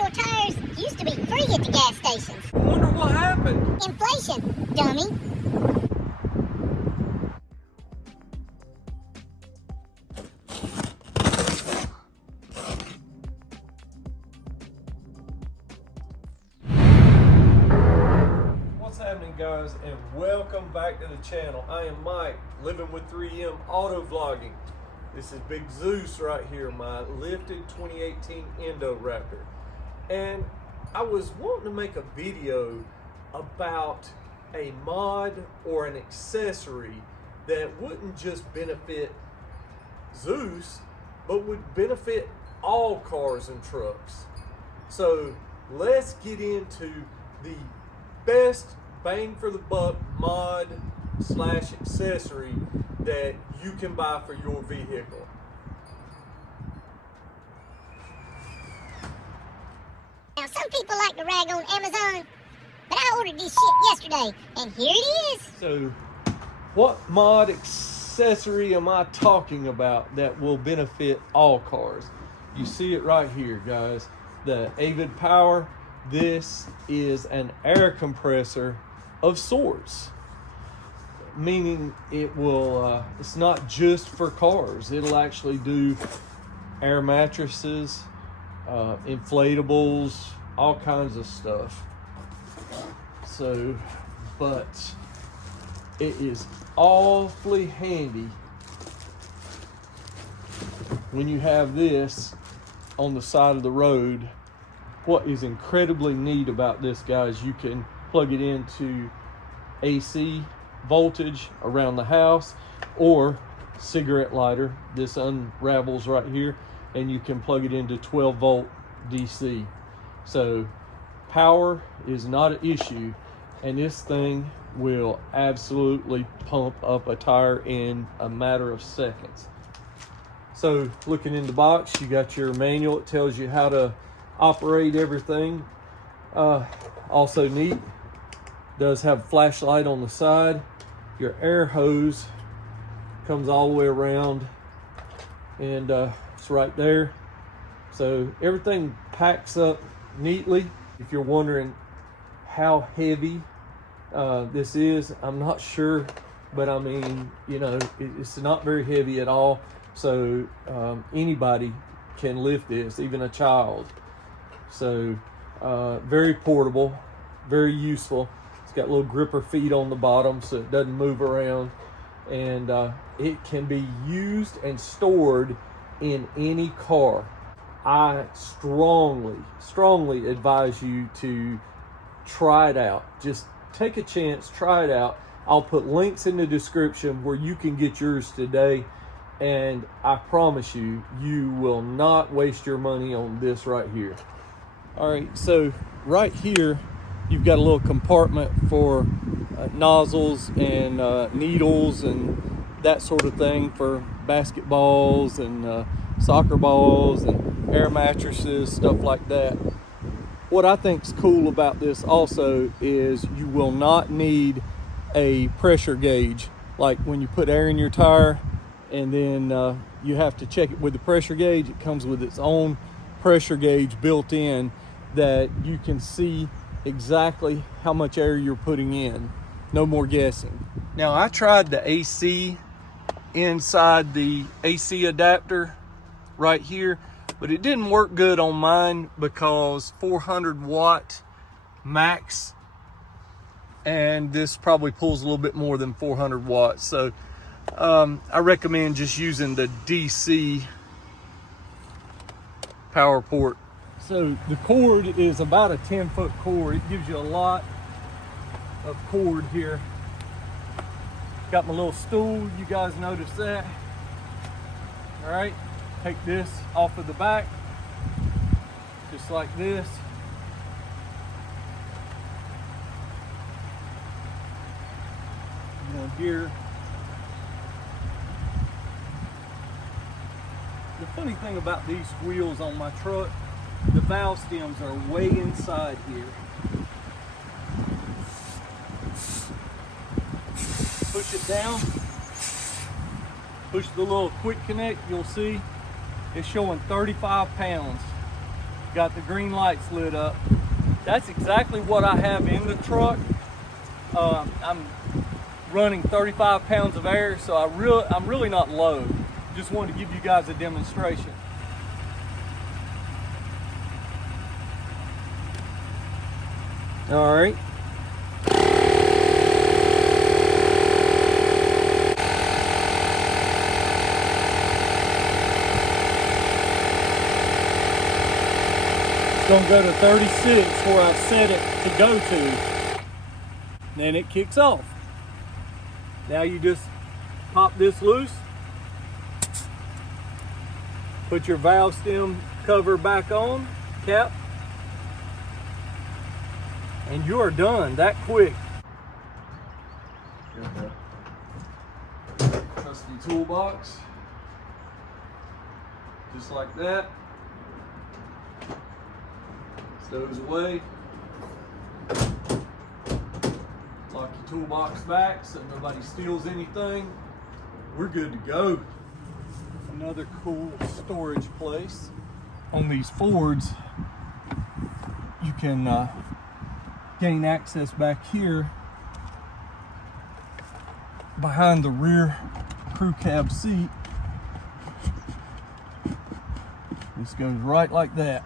your tires used to be free at the gas stations. I wonder what happened. Inflation, dummy. What's happening, guys, and welcome back to the channel. I am Mike, living with 3M auto vlogging. This is Big Zeus right here, my lifted 2018 Endo Raptor. And I was wanting to make a video about a mod or an accessory that wouldn't just benefit Zeus, but would benefit all cars and trucks. So let's get into the best bang for the buck mod slash accessory that you can buy for your vehicle. Now, some people like to rag on Amazon, but I ordered this shit yesterday, and here it is. So, what mod accessory am I talking about that will benefit all cars? You see it right here, guys. The Avid Power. This is an air compressor of sorts, meaning it will, it's not just for cars. It'll actually do air mattresses, inflatables, all kinds of stuff. So, but it is awfully handy when you have this on the side of the road. What is incredibly neat about this, guys, you can plug it into AC voltage around the house or cigarette lighter. This unravels right here, and you can plug it into 12 volt DC. So power is not an issue, and this thing will absolutely pump up a tire in a matter of seconds. So looking in the box, you got your manual. It tells you how to operate everything. Also neat, does have a flashlight on the side. Your air hose comes all the way around, and it's right there. So everything packs up neatly. If you're wondering how heavy this is, I'm not sure, but I mean, you know, it's not very heavy at all. So anybody can lift this, even a child. So very portable, very useful. It's got little gripper feet on the bottom so it doesn't move around, and it can be used and stored in any car. I strongly advise you to try it out. Just take a chance, try it out. I'll put links in the description where you can get yours today, and I promise you, you will not waste your money on this right here. All right, so right here, you've got a little compartment for nozzles and needles and that sort of thing for basketballs and soccer balls and air mattresses, stuff like that. What I think is cool about this also is you will not need a pressure gauge. Like when you put air in your tire and then you have to check it with the pressure gauge, it comes with its own pressure gauge built in that you can see exactly how much air you're putting in. No more guessing. Now, I tried the AC inside the AC adapter right here, but it didn't work good on mine because 400 watt max, and this probably pulls a little bit more than 400 watts. So I recommend just using the DC power port. So the cord is about a 10-foot cord. It gives you a lot of cord here. Got my little stool, you guys notice that. All right, take this off of the back, just like this. Down here. The funny thing about these wheels on my truck, the valve stems are way inside here. Push it down, push the little quick connect, you'll see it's showing 35 pounds. got the green lights lit up. That's exactly what I have in the truck. I'm running 35 pounds of air, so I'm really not low. Just wanted to give you guys a demonstration. All right. Gonna go to 36 where I've set it to go to. Then it kicks off. Now you just pop this loose, put your valve stem cover back on, cap, and you are done that quick. Trusty toolbox, just like that. Stows away. Lock your toolbox back so nobody steals anything. We're good to go. Another cool storage place. On these Fords, you can gain access back here behind the rear crew cab seat. This goes right like that.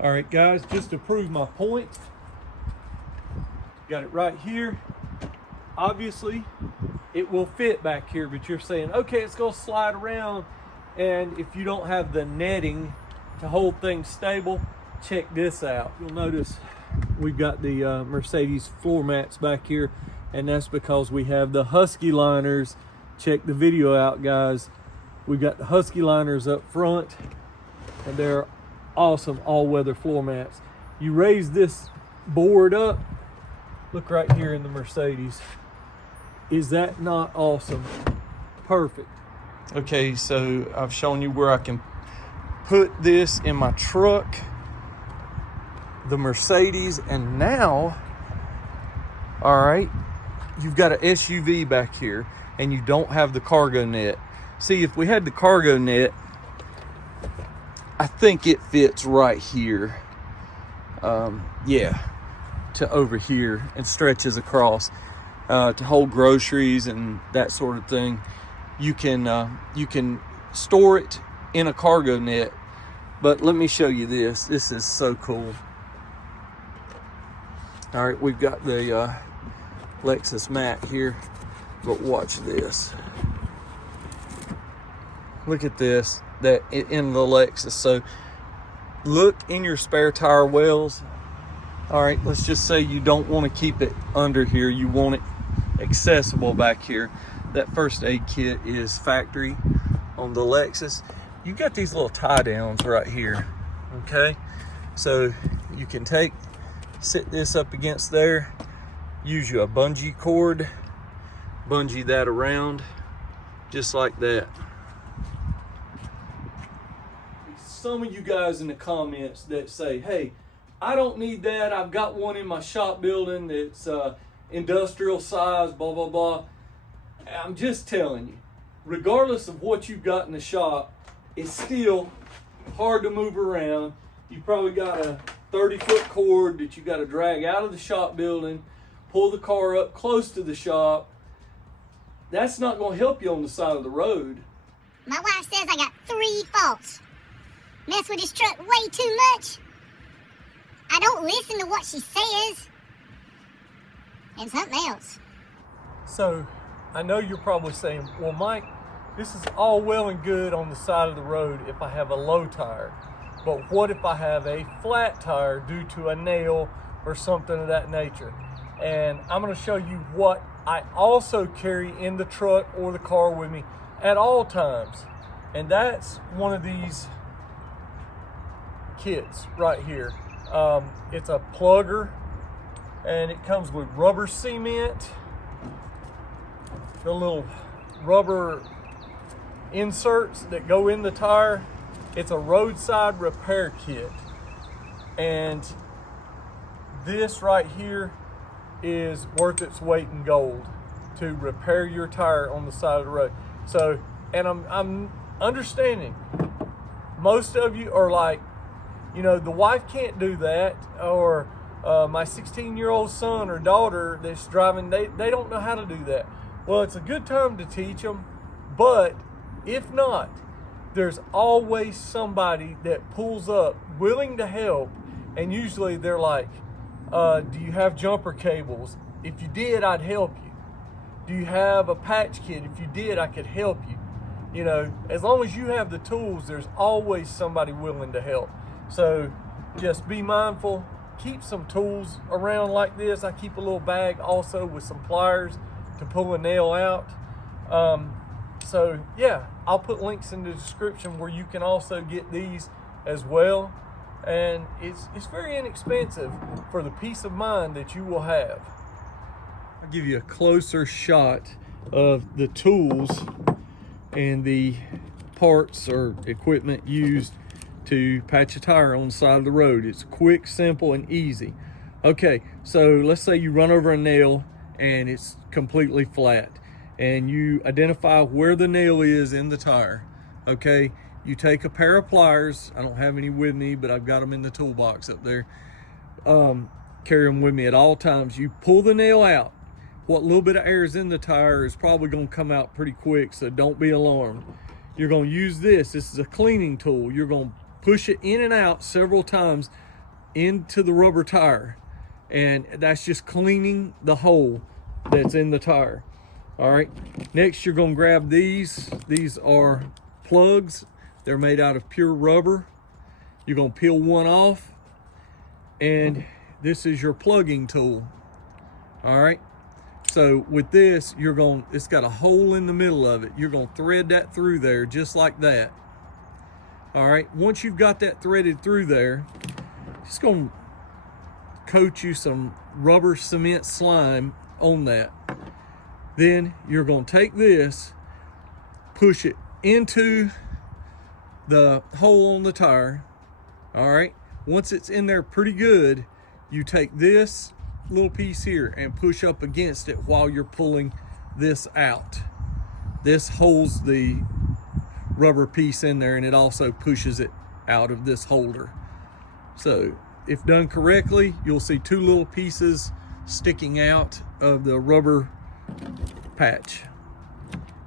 All right, guys, just to prove my point, got it right here. Obviously, it will fit back here, but you're saying, okay, it's gonna slide around, and if you don't have the netting to hold things stable, check this out. You'll notice we've got the Mercedes floor mats back here, and that's because we have the Husky liners. Check the video out, guys. We've got the Husky liners up front, and they're awesome all-weather floor mats. You raise this board up, look right here in the Mercedes. Is that not awesome? Perfect. Okay, so I've shown you where I can put this in my truck, the Mercedes, and now, all right, you've got an SUV back here and you don't have the cargo net. See, if we had the cargo net, I think it fits right here. Yeah, to over here and stretches across to hold groceries and that sort of thing. You can store it in a cargo net, but let me show you this. This is so cool. All right, we've got the Lexus mat here, but watch this. Look at this. That in the Lexus. So look in your spare tire wells. All right, let's just say you don't want to keep it under here, you want it accessible back here. That first aid kit is factory on the Lexus. You've got these little tie downs right here, okay? So you can sit this up against there, use you a bungee cord, bungee that around just like that. Some of you guys in the comments that say, hey, I don't need that. I've got one in my shop building that's industrial size, blah, blah, blah. I'm just telling you, regardless of what you've got in the shop, it's still hard to move around. You probably got a 30-foot cord that you got to drag out of the shop building, pull the car up close to the shop. That's not going to help you on the side of the road. My wife says I got 3 faults. Mess with this truck way too much. I don't listen to what she says. And something else. So, I know you're probably saying, well, Mike, this is all well and good on the side of the road if I have a low tire. But what if I have a flat tire due to a nail or something of that nature? And I'm going to show you what I also carry in the truck or the car with me at all times. And that's one of these kits right here. It's a plugger, and it comes with rubber cement, the little rubber inserts that go in the tire. It's a roadside repair kit, and this right here is worth its weight in gold to repair your tire on the side of the road. So, and I'm understanding, most of you are like, you know, the wife can't do that, or my 16-year-old son or daughter that's driving, they don't know how to do that. Well, it's a good time to teach them, but if not, there's always somebody that pulls up willing to help, and usually they're like, do you have jumper cables? If you did, I'd help you. Do you have a patch kit? If you did, I could help you. You know, as long as you have the tools, there's always somebody willing to help. So just be mindful, keep some tools around like this. I keep a little bag also with some pliers to pull a nail out. So yeah, I'll put links in the description where you can also get these as well. And it's very inexpensive for the peace of mind that you will have. I'll give you a closer shot of the tools and the parts or equipment used to patch a tire on the side of the road. It's quick, simple, and easy. Okay, so let's say you run over a nail and it's completely flat, and you identify where the nail is in the tire. Okay, you take a pair of pliers. I don't have any with me, but I've got them in the toolbox up there. Carry them with me at all times. You pull the nail out. What little bit of air is in the tire is probably going to come out pretty quick, so don't be alarmed. You're going to use this. This is a cleaning tool. You're going to push it in and out several times into the rubber tire, and that's just cleaning the hole that's in the tire. All right, next you're going to grab these. These are plugs. They're made out of pure rubber. You're going to peel one off, and this is your plugging tool. All right, so with this, it's got a hole in the middle of it. You're going to thread that through there just like that. All right, once you've got that threaded through there, just going to coat you some rubber cement slime on that. Then you're going to take this, push it into the hole on the tire. All right, once it's in there pretty good, you take this little piece here and push up against it while you're pulling this out. This holds the rubber piece in there, and it also pushes it out of this holder. So if done correctly, you'll see two little pieces sticking out of the rubber patch,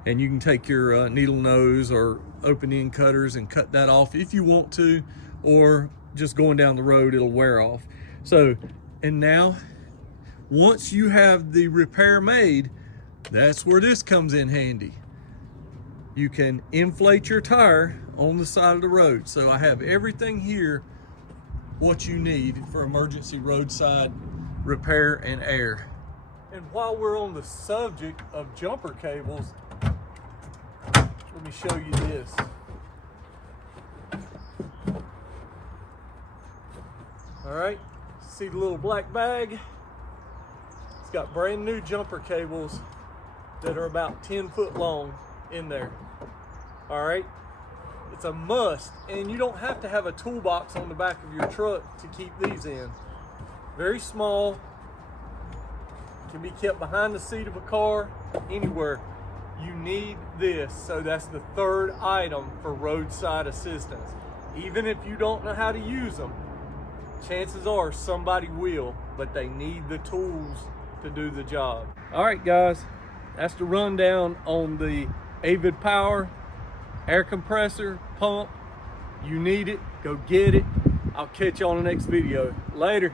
and you can take your needle nose or open end cutters and cut that off if you want to, or just going down the road it'll wear off. So, and now once you have the repair made, that's where this comes in handy. You can inflate your tire on the side of the road. So I have everything here what you need for emergency roadside repair and air. And while we're on the subject of jumper cables, let me show you this. All right, see the little black bag? It's got brand new jumper cables that are about 10 foot long in there. All right, it's a must, and you don't have to have a toolbox on the back of your truck to keep these in. Very small, can be kept behind the seat of a car, anywhere. You need this. So that's the third item for roadside assistance. Even if you don't know how to use them, chances are somebody will, but they need the tools to do the job. All right, guys, that's the rundown on the Avid Power air compressor pump. You need it, go get it. I'll catch you on the next video. Later.